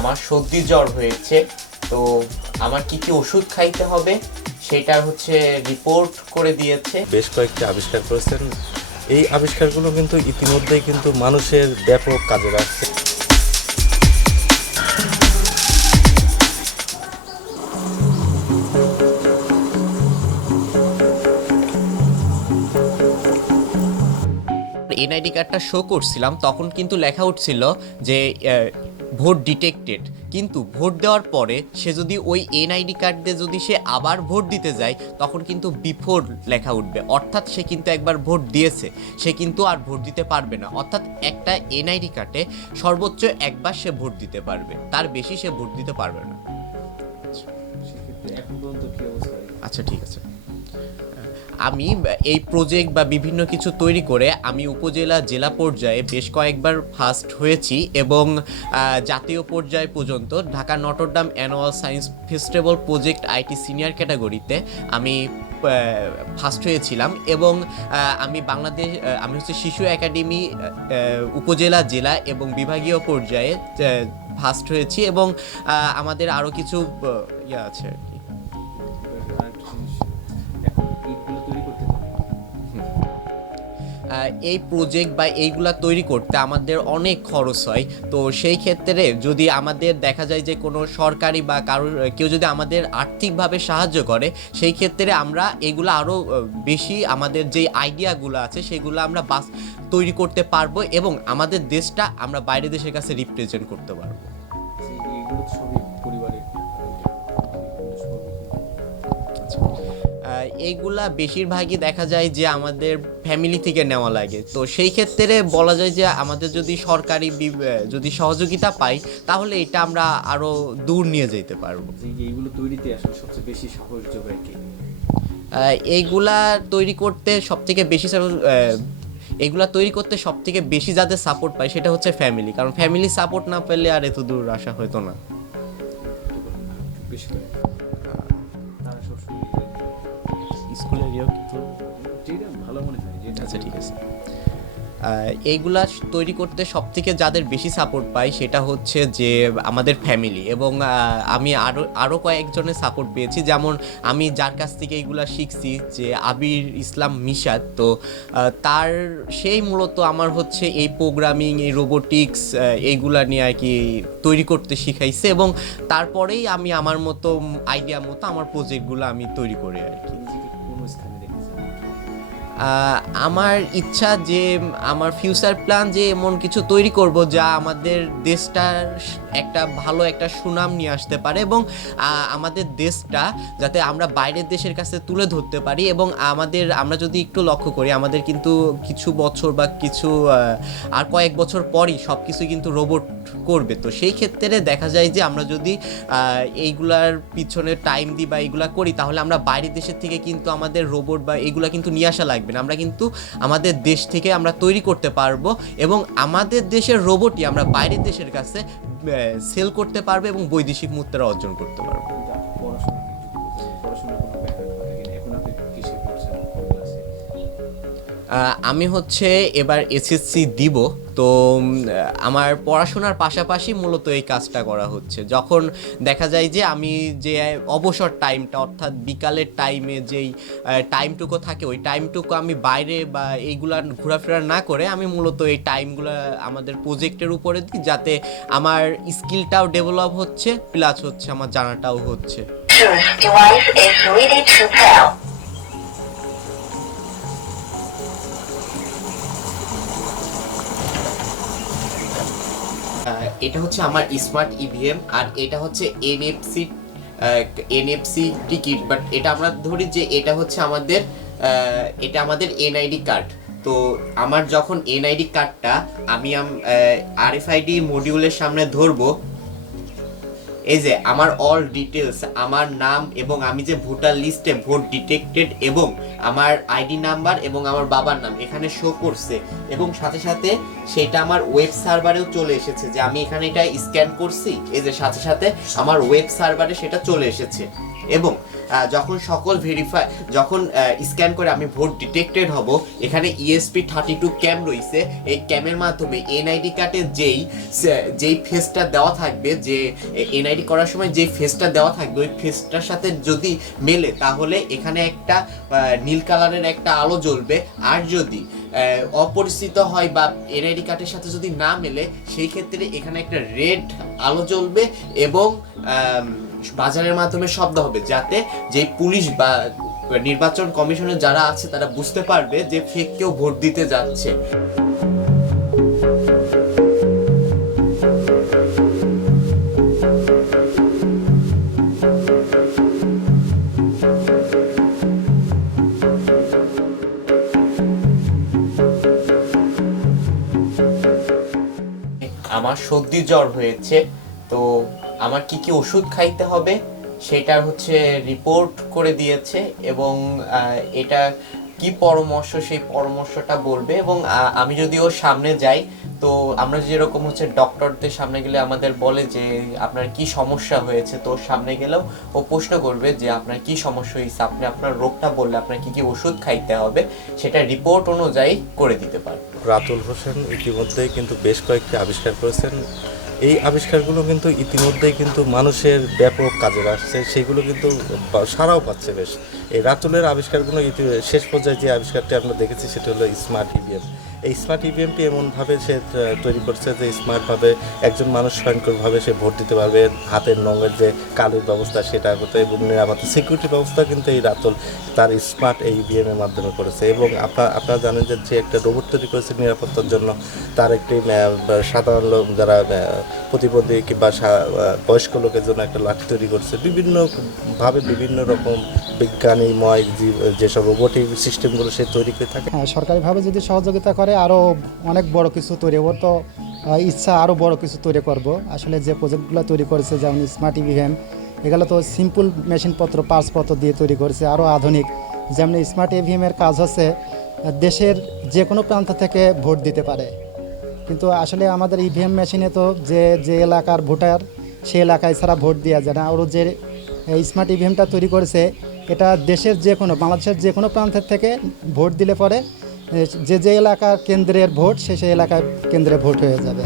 আমার সর্দি জ্বর হয়েছে। তো আমার কি কি ওষুধ খাইতে হবে সেটা হচ্ছে রিপোর্ট করে দিয়েছে। বেশ কয়েকটি আবিষ্কার করেছেন। এই আবিষ্কারগুলো কিন্তু ইতিমধ্যেই কিন্তু মানুষের ব্যাপক কাজে লাগছে। এনআইডি কার্ডটা শো করছিলাম তখন কিন্তু লেখা উঠছিল যে ভোট ডিটেক্টেড কিন্তু ভোট দেওয়ার পরে সে যদি ওই এনআইডি কার্ড দিয়ে যদি সে আবার ভোট দিতে যায় তখন কিন্তু বিফোর লেখা উঠবে। অর্থাৎ সে কিন্তু একবার ভোট দিয়েছে। সে কিন্তু আর ভোট দিতে পারবে না। অর্থাৎ একটা এনআইডি কার্ডে সর্বোচ্চ একবার সে ভোট দিতে পারবে। তার বেশি সে ভোট দিতে পারবে না। অবস্থা? আচ্ছা ঠিক আছে। আমি, এই প্রজেক্ট বা বিভিন্ন কিছু তৈরি করে আমি উপজেলা, জেলা পর্যায়ে বেশ কয়েকবার ফার্স্ট হয়েছি এবং জাতীয় পর্যায় পর্যন্ত Dhaka Notre Dame annual science festival project IT senior ক্যাটাগরিতে আমি ফার্স্ট হয়েছিলাম এবং আমি বাংলাদেশ আমি হচ্ছে শিশু একাডেমি উপজেলা, জেলা এবং বিভাগীয় পর্যায়ে ফার্স্ট হয়েছি এবং আমাদের আরও কিছু ইয়ে আছে। এই প্রজেক্ট বা এইগুলা তৈরি করতে আমাদের অনেক খরচ হয়। তো সেই ক্ষেত্রে যদি আমাদের দেখা যায় যে কোনো সরকারি বা কারোর, কেউ যদি আমাদের আর্থিকভাবে সাহায্য করে, সেই ক্ষেত্রে আমরা এগুলো আরও বেশি আমাদের যে আইডিয়াগুলো আছে, সেগুলো আমরা বাস, তৈরি করতে পারব এবং আমাদের দেশটা আমরা বাইরে দেশের কাছে রিপ্রেজেন্ট করতে পারব। এইগুলা বেশিরভাগই দেখা যায় যে আমাদের ফ্যামিলি থেকে নেওয়া লাগে। তো সেই ক্ষেত্রে বলা যায় যে আমাদের যদি সরকারি যদি সহযোগিতা পাই তাহলে এটা আমরা আরও দূর নিয়ে যেতে পারব। এইগুলো তৈরিতে আসলে সবচেয়ে বেশি সাহস যোগায় এইগুলা তৈরি করতে সব থেকে বেশি এইগুলা তৈরি করতে সব থেকে বেশি যাদের সাপোর্ট পায় সেটা হচ্ছে ফ্যামিলি কারণ ফ্যামিলি সাপোর্ট না পেলে আর এত দূর আসা হতো না। স্কুলের ইয়েও কিন্তু ভালো মনে হয় আচ্ছা ঠিক আছে। এইগুলা তৈরি করতে সব থেকে যাদের বেশি সাপোর্ট পাই সেটা হচ্ছে যে আমাদের ফ্যামিলি এবং আমি আরও আরও কয়েকজনের সাপোর্ট পেয়েছি। যেমন আমি যার কাছ থেকে এইগুলা শিখছি যে আবির ইসলাম মিশাদ তো তার সেই মূলত আমার হচ্ছে এই প্রোগ্রামিং এই রোবোটিক্স এইগুলা নিয়ে আর কি তৈরি করতে শিখাইছে এবং তারপরেই আমি আমার মতো আইডিয়া মতো আমার প্রজেক্টগুলো আমি তৈরি করি আর কি। আমার ইচ্ছা যে আমার ফিউচার প্ল্যান যে এমন কিছু তৈরি করব যা আমাদের দেশটার একটা ভালো একটা সুনাম নিয়ে আসতে পারে এবং আমাদের দেশটা যাতে আমরা বাইরের দেশের কাছে তুলে ধরতে পারি এবং আমাদের, আমরা যদি একটু লক্ষ্য করি, আমাদের কিন্তু কিছু বছর বা কিছু আর কয়েক বছর পরই সব কিছু কিন্তু রোবট করবে। তো সেই ক্ষেত্রে দেখা যায় যে আমরা যদি এইগুলার পিছনে টাইম দিই বা এইগুলা করি, তাহলে আমরা বাইরের দেশের থেকে কিন্তু আমাদের রোবট বা এইগুলা কিন্তু নিয়ে আসা লাগবে। না আমরা কিন্তু আমাদের দেশ থেকে আমরা তৈরি করতে পারব এবং আমাদের দেশের রোবটই আমরা বাইরের দেশের কাছে সেল করতে পারবে এবং বৈদেশিক মুদ্রা অর্জন করতে পারব। আমি হচ্ছে এবার এসএসসি দিব। তো আমার পড়াশোনার পাশাপাশি মূলত এই কাজটা করা হচ্ছে যখন দেখা যায় যে আমি যে অবসর টাইমটা অর্থাৎ বিকালের টাইমে যেই টাইমটুকু থাকে, ওই টাইমটুকু আমি বাইরে বা এইগুলা ঘোরাফেরা না করে আমি মূলত এই টাইমগুলো আমাদের প্রজেক্টের উপরে দিই, যাতে আমার স্কিলটাও ডেভেলপ হচ্ছে প্লাস হচ্ছে আমার জানাটাও হচ্ছে Truth device is ready to pair. এটা হচ্ছে আমার স্মার্ট ইভিএম আর এটা হচ্ছে এনএফসি এনএফসি টিকিট বাট এটা আমরা ধরি যে এটা হচ্ছে আমাদের এটা আমাদের এনআইডি কার্ড তো আমার যখন এনআইডি কার্ডটা আমি আর আরএফআইডি মডিউলের সামনে ধরবো এই যে আমার অল ডিটেলস আমার নাম এবং আমি যে ভোটার লিস্টে ভোট ডিটেক্টেড এবং আমার আইডি নাম্বার এবং আমার বাবার নাম এখানে শো করছে এবং সাথে সাথে সেটা আমার ওয়েব সার্ভারেও চলে এসেছে যে আমি এখানে এটা স্ক্যান করছি, এই যে সাথে সাথে আমার ওয়েব সার্ভারে সেটা চলে এসেছে এবং যখন সকল ভেরিফাই যখন স্ক্যান করে আমি ভোট ডিটেক্টেড হব, এখানে ইএসপি থার্টি টু ক্যাম রয়েছে। এই ক্যামের মাধ্যমে এনআইডি কার্ডের যেই যেই ফেসটা দেওয়া থাকবে, যে এনআইডি করার সময় যে ফেসটা দেওয়া থাকবে, ওই ফেসটার সাথে যদি মেলে, তাহলে এখানে একটা নীল কালারের একটা আলো জ্বলবে। আর যদি অপরিচিত হয় বা এনআইডি কার্ডের সাথে যদি না মেলে, সেই ক্ষেত্রে এখানে একটা রেড আলো জ্বলবে এবং বাজারের মাধ্যমে শব্দ হবে, যাতে যে পুলিশ বা নির্বাচন কমিশনের যারা আছে, তারা বুঝতে পারবে যে ফেক কেউ ভোট দিতে যাচ্ছে। আমার সর্দি জ্বর হয়েছে, তো আমার কি কি ওষুধ খাইতে হবে সেটার হচ্ছে রিপোর্ট করে দিয়েছে এবং এটা কি পরামর্শ সেই পরামর্শটা বলবে এবং আমি যদি ওর সামনে যাই, তো আমরা যেরকম হচ্ছে ডক্টরদের সামনে গেলে আমাদের বলে যে আপনার কি সমস্যা হয়েছে, তো সামনে গেলেও ও প্রশ্ন করবে যে আপনার কি সমস্যা হয়েছে, আপনি আপনার রোগটা বললে আপনার কি কি ওষুধ খাইতে হবে, সেটা রিপোর্ট অনুযায়ী করে দিতে পারবে। রাতুল হোসেন ইতিমধ্যেই কিন্তু বেশ কয়েকটি আবিষ্কার করেছেন। এই আবিষ্কারগুলো কিন্তু ইতিমধ্যেই কিন্তু মানুষের ব্যাপক কাজে আসছে, সেগুলো কিন্তু সারাও পাচ্ছে বেশ। এই রাতুলের আবিষ্কারগুলো শেষ পর্যায়ে যে আবিষ্কারটি আমরা দেখেছি, সেটা হলো স্মার্ট ইভিএম এই স্মার্ট ইভিএমটি এমনভাবে সে তৈরি করছে যে স্মার্টভাবে একজন মানুষ স্বয়ংক্রিয়ভাবে সে ভোট দিতে পারবে, হাতের নঙের যে কালির ব্যবস্থা সেটা করতে এবং নিরাপত্তা সিকিউরিটি ব্যবস্থা কিন্তু এই রাতুল তার স্মার্ট এই ইভিএম এর মাধ্যমে করেছে এবং আপনার আপনারা জানেন যে যে একটা রোবট তৈরি করেছে নিরাপত্তার জন্য, তার একটি সাধারণ লোক যারা প্রতিবন্ধী কিংবা বয়স্ক লোকের জন্য একটা লাঠি তৈরি করছে বিভিন্নভাবে বিভিন্ন রকম বিজ্ঞানীময় যেসব রোবোটিক সিস্টেমগুলো সে তৈরি করে থাকে। হ্যাঁ সরকারিভাবে যদি সহযোগিতা করে আরও অনেক বড় কিছু তৈরি ওর তো ইচ্ছা আরও বড় কিছু তৈরি করব। আসলে যে প্রজেক্টগুলো তৈরি করেছে, যেমন স্মার্ট ইভিএম এগুলো তো সিম্পল মেশিনপত্র পার্টসপত্র দিয়ে তৈরি করেছে আরও আধুনিক। যেমন স্মার্ট ইভিএমের কাজ হচ্ছে, দেশের যে কোনো প্রান্ত থেকে ভোট দিতে পারে। কিন্তু আসলে আমাদের ইভিএম মেশিনে তো যে যে এলাকার ভোটার সেই এলাকায় ছাড়া ভোট দেওয়া যায় না। আরও যে স্মার্ট ইভিএমটা তৈরি করেছে, এটা দেশের যে কোনো, বাংলাদেশের যে কোনো প্রান্তের থেকে ভোট দিলে পরে যে যে এলাকার কেন্দ্রের ভোট সে সেই এলাকার কেন্দ্রে ভোট হয়ে যাবে।